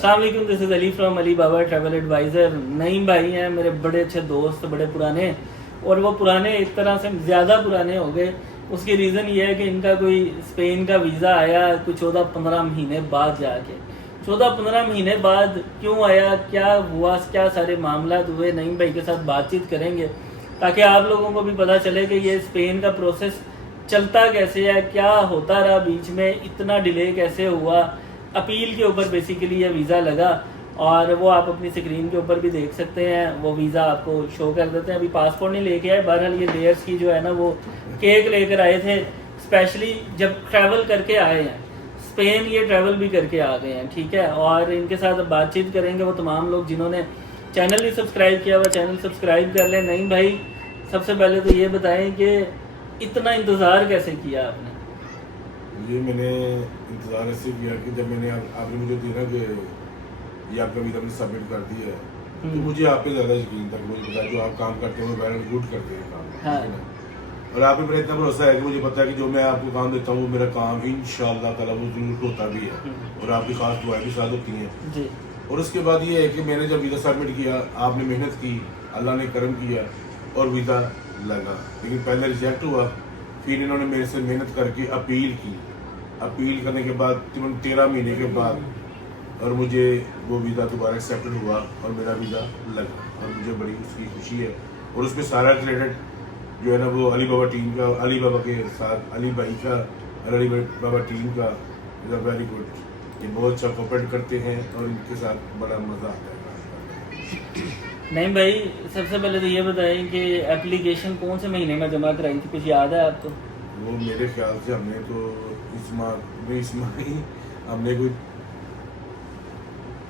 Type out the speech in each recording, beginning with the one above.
السلام علیکم، دس از علی فرام علی بابا ٹریول ایڈوائزر. نعیم بھائی ہیں میرے بڑے اچھے دوست، بڑے پرانے، اور وہ پرانے ایک طرح سے زیادہ پرانے ہو گئے. اس کی ریزن یہ ہے کہ ان کا کوئی اسپین کا ویزا آیا کوئی 14-15 مہینے بعد جا کے. 14-15 مہینے بعد کیوں آیا، کیا ہوا، کیا سارے معاملات ہوئے، نعیم بھائی کے ساتھ بات چیت کریں گے تاکہ آپ لوگوں کو بھی پتہ چلے کہ یہ اسپین کا پروسیس چلتا کیسے ہے، کیا ہوتا رہا بیچ میں، اتنا ڈیلے کیسے ہوا. اپیل کے اوپر بیسیکلی یہ ویزا لگا اور وہ آپ اپنی اسکرین کے اوپر بھی دیکھ سکتے ہیں. وہ ویزا آپ کو شو کر دیتے ہیں. ابھی پاسپورٹ نہیں لے کے آئے، بہرحال یہ لیئرس کی جو ہے نا وہ کیک لے کر آئے تھے اسپیشلی جب ٹریول کر کے آئے ہیں اسپین. یہ ٹریول بھی کر کے آ گئے ہیں، ٹھیک ہے. اور ان کے ساتھ بات چیت کریں گے. وہ تمام لوگ جنہوں نے چینل نہیں سبسکرائب کیا ہوا چینل سبسکرائب کر لیں. نعیم بھائی سب سے پہلے تو یہ بتائیں کہ اتنا انتظار کیسے کیا آپ نے؟ یہ میں نے انتظار ایسے کیا کہ جب میں نے آپ نے مجھے دینا کہ یہ آپ کا ویزا نے سبمٹ کر دیا ہے تو مجھے آپ پہ زیادہ یقین تھا کہ مجھے پتا جو آپ کام کرتے ہیں ویل اینڈ گڈ کرتے ہیں کام. اور آپ پہ میرا اتنا بھروسہ ہے کہ مجھے پتا ہے کہ جو میں آپ کو کام دیتا ہوں وہ میرا کام انشاءاللہ تعالیٰ وہ ضرور ہوتا بھی ہے اور آپ کی خاص دعائیں بھی ساتھ ہوتی ہیں. اور اس کے بعد یہ ہے کہ میں نے جب ویزا سبمٹ کیا آپ نے محنت کی، اللہ نے کرم کیا اور ویزا لگا. لیکن پہلے ریجیکٹ ہوا، پھر انہوں نے میرے سے محنت کر کے اپیل کی. اپیل کرنے کے بعد 13 مہینے کے بعد اور مجھے وہ ویزا دوبارہ ایکسیپٹڈ ہوا اور میرا ویزا لگا اور مجھے بڑی اس کی خوشی ہے. اور اس میں سارا کریڈٹ جو ہے نا وہ علی بابا ٹیم کا، علی بابا کے ساتھ علی بھائی کا اور علی بابا ٹیم کا. ویری گڈ، یہ بہت اچھا کوپریٹ کرتے ہیں اور ان کے ساتھ بڑا مزہ آتا ہے. نعیم بھائی سب سے پہلے تو یہ بتائیں کہ اپلیکیشن کون سے مہینے میں جمع کرائی تھی، کچھ یاد ہے آپ کو؟ وہ میرے خیال سے ہم نے تو اس ماہ ہم نے کوئی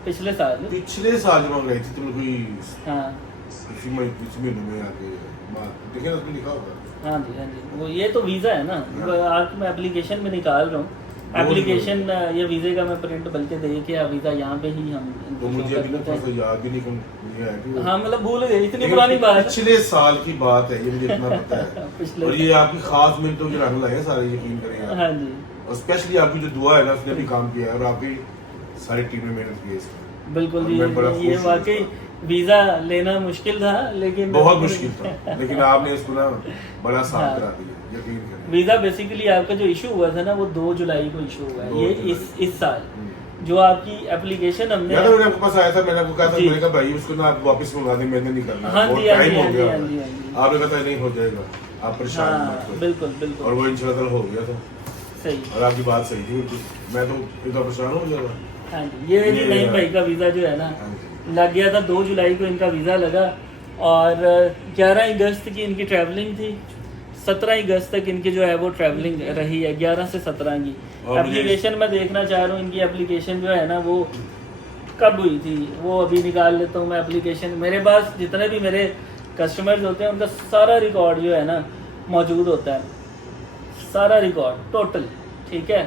پچھلے سال جمع کرائی تھی تو کوئی اسی مہینے میں آ کے دیکھیں اس میں لکھا ہوگا. ہاں جی وہ یہ تو ویزا ہے نا. آج میں اپلیکیشن میں نکال رہا ہوں اپلیکیشن یہ ویزے کا میں پرنٹ بلکہ دے کے ویزا یہاں پہ ہی ہم مجھے ابھی نا یاد بھی نہیں. ہاں مطلب بھول گئے، اتنی پرانی بات ہے، پچھلے سال کی بات ہے یہ، مجھے اتنا پتا ہے. اور یہ آپ کی خاص منٹوں کی رنگ لائے سارے، یقین کریں آپ. ہاں جی. اور اسپیشلی آپ کی جو دعا ہے نا اس نے بھی کام کیا ہے اور آپ کی ساری ٹیم نے محنت کی ہے اس میں. بالکل جی، یہ واقعی ویزا لینا مشکل تھا لیکن بہت مشکل تھا لیکن آپ نے اس کو نا بڑا صاف کرا دیا. ویزا بیسیکلی آپ کا جو ایشو ہوا تھا نا وہ 2 جولائی کو ایشو ہوا ہے یہ اس سال. جو آپ کی اپلیکیشن ہم نے آپ کے پاس آیا تھا، میں نے آپ کو کہا تھا میں نے کہا بھائی اس کو نا آپ واپس منگا دیں، میں نے نہیں کرنا، بہت ٹائم ہو گیا. آپ نے کہا نہیں ہو جائے گا، آپ پریشان مت ہو. بالکل اور وہ انشاءاللہ ہو گیا تھا صحیح. اور آپ کی بات صحیح تھی، میں تو اتنا پریشان ہو گیا. ہاں جی یہ نعیم بھائی کا ویزا جو ہے نا لگ گیا تھا. 2 جولائی کو ان کا ویزا لگا اور 11 اگست کی ان کی ٹریولنگ تھی. 17 اگست تک ان کی جو ہے وہ ٹریولنگ رہی ہے، 11 سے 17 کی. اپلیکیشن میں دیکھنا چاہ رہا ہوں ان کی اپلیکیشن جو ہے نا وہ کب ہوئی تھی، وہ ابھی نکال لیتا ہوں میں اپلیکیشن. میرے پاس جتنے بھی میرے کسٹمرز ہوتے ہیں ان کا سارا ریکارڈ جو ہے نا موجود ہوتا ہے، سارا ریکارڈ ٹوٹل، ٹھیک ہے.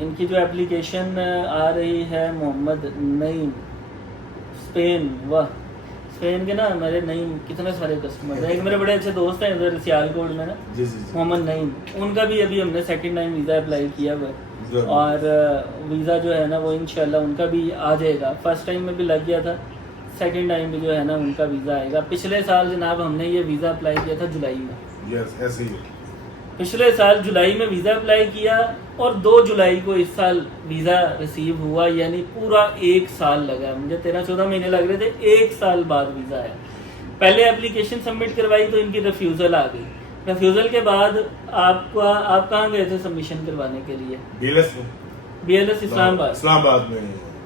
ان کی جو اپلیکیشن آ رہی ہے محمد نعیم اسپین. واہ اسپین کے نا میرے نعیم کتنے سارے کسٹمر ہیں. ایک میرے بڑے اچھے دوست ہیں ادھر سیال کوٹ میں نا محمد نعیم، ان کا بھی ابھی ہم نے سیکنڈ ٹائم ویزا اپلائی کیا ہوا ہے اور ویزا جو ہے نا وہ انشاءاللہ ان کا بھی آ جائے گا. فرسٹ ٹائم میں بھی لگ گیا تھا، سیکنڈ ٹائم بھی جو ہے نا ان کا ویزا آئے گا. پچھلے سال جناب ہم نے یہ ویزا اپلائی کیا تھا جولائی میں. ایسے ہی پچھلے سال جولائی میں ویزا اپلائی کیا اور 2 جولائی کو اس سال ویزا ریسیو ہوا. یعنی پورا 1 سال لگا مجھے، 13-14 مہینے لگ رہے تھے، 1 سال بعد ویزا آیا. پہلے اپلیکیشن سبمٹ کروائی تو ان کی ریفیوزل آ گئی. ریفیوزل کے بعد آپ کہاں گئے تھے سبمیشن کروانے کے لیے؟ بی ایل ایس اسلام آباد میں.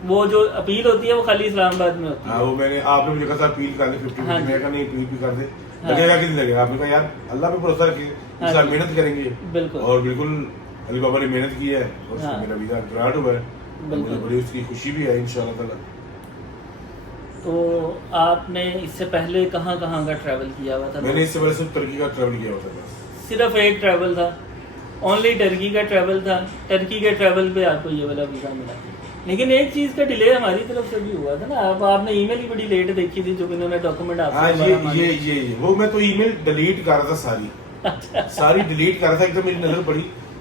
وہ جو اپیل ہوتی ہے وہ خالی اسلام آباد میں ہوتی ہے. وہ میں نے آپ نے مجھے کہا تھا اپیل کر دیں 50، میں کہا نہیں اپیل بھی کر دیں، لگے گا کتنے لگے گا. آپ نے کہا یار اللہ پہ بھروسہ رکھیے، اس سال محنت کریں گے. بالکل. اور بالکل علی بابا نے محنت کی ہے اور میرا ویزا گرانٹ ہوا ہے، مجھے بڑی اس کی خوشی بھی ہے انشاءاللہ تعالی. تو آپ نے اس سے پہلے کہاں کہاں کا ٹریول کیا ہوا تھا؟ میں نے اس سے پہلے صرف ترکی کا ٹریول کیا ہوا تھا. بس صرف ایک ٹریول تھا، اونلی ٹرکی کا ٹریول تھا. ٹرکی کے ٹریول پہ آپ کو یہ والا ویزا ملا. لیکن ایک چیز کا ڈیلے ہماری طرف سے بھی ہوا تھا نا. آپ نے ای میل ہی بڑی لیٹ دیکھی تھی جو انہوں نے ڈاکومنٹ آپ سے یہ وہ میں تو ای میل ڈیلیٹ کر رہا تھا، ساری ڈیلیٹ کر رہا تھا. ایک دم میری نظر پڑی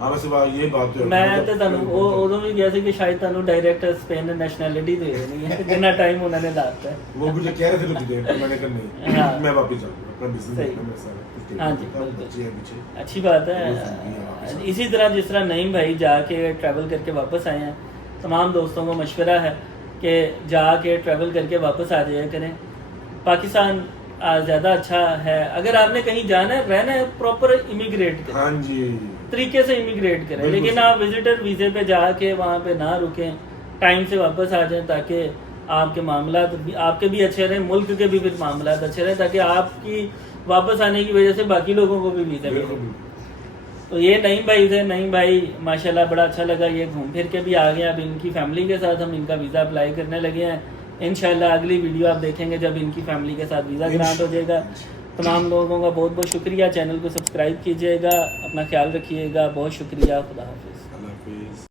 ਹਾਂ ਬਸ ਇਹ ਬਾਤ ਹੈ ਮੈਂ ਤੇ ਤੁਹਾਨੂੰ ਉਹ ਉਦੋਂ ਵੀ ਗਿਆ ਸੀ ਕਿ ਸ਼ਾਇਦ ਤੁਹਾਨੂੰ ਡਾਇਰੈਕਟ ਸਪੇਨ ਨੈਸ਼ਨੈਲਿਟੀ ਦੇ ਦੇਣੀ ਹੈ ਜਿੰਨਾ ਟਾਈਮ ਉਹਨਾਂ ਨੇ ਲਾਤਾ ਹੈ وہ مجھے کہہ رہے تھے لوگ دیر پر میں نے کہا نہیں ہاں۔ میں واپس جاؤں گا اپنا بزنس صحیح۔ دیکھنا میں سارا کچھ ہاں دیکھنا جی، ہوتا ہے، بالکل۔ بچے ہیں پیچھے اچھی بات ہے اسی طرح جس طرح نعیم بھائی جا کے ٹریول کر کے واپس آئے ہیں تمام دوستوں کو مشورہ ہے کہ جا کے ٹریول کر کے واپس آ جایا کریں پاکستان زیادہ اچھا ہے اگر آپ نے کہیں جانا ہے رہنا ہے پراپر امیگریٹ کریں ہاں جی طریقے سے امیگریٹ کریں بالکل لیکن آپ وزٹر ویزے پہ جا کے وہاں پہ نہ رکیں ٹائم سے واپس آ جائیں تاکہ آپ کے معاملات آپ کے بھی اچھے رہیں ملک کے بھی پھر معاملات اچھے رہیں تاکہ آپ کی واپس آنے کی وجہ سے باقی لوگوں کو بھی ویزا بالکل ملے تو یہ نعیم بھائی تھے نعیم بھائی ماشاءاللہ بڑا اچھا لگا یہ گھوم پھر کے بھی آ گئے اب ان کی فیملی کے ساتھ ہم ان کا ویزا اپلائی کرنے لگے ہیں انشاءاللہ اگلی ویڈیو آپ دیکھیں گے جب ان کی فیملی کے ساتھ ویزا گرانٹ ہو جائے گا تمام لوگوں کا بہت بہت شکریہ چینل کو سبسکرائب کیجیے گا اپنا خیال رکھیے گا بہت شکریہ خدا حافظ اللہ حافظ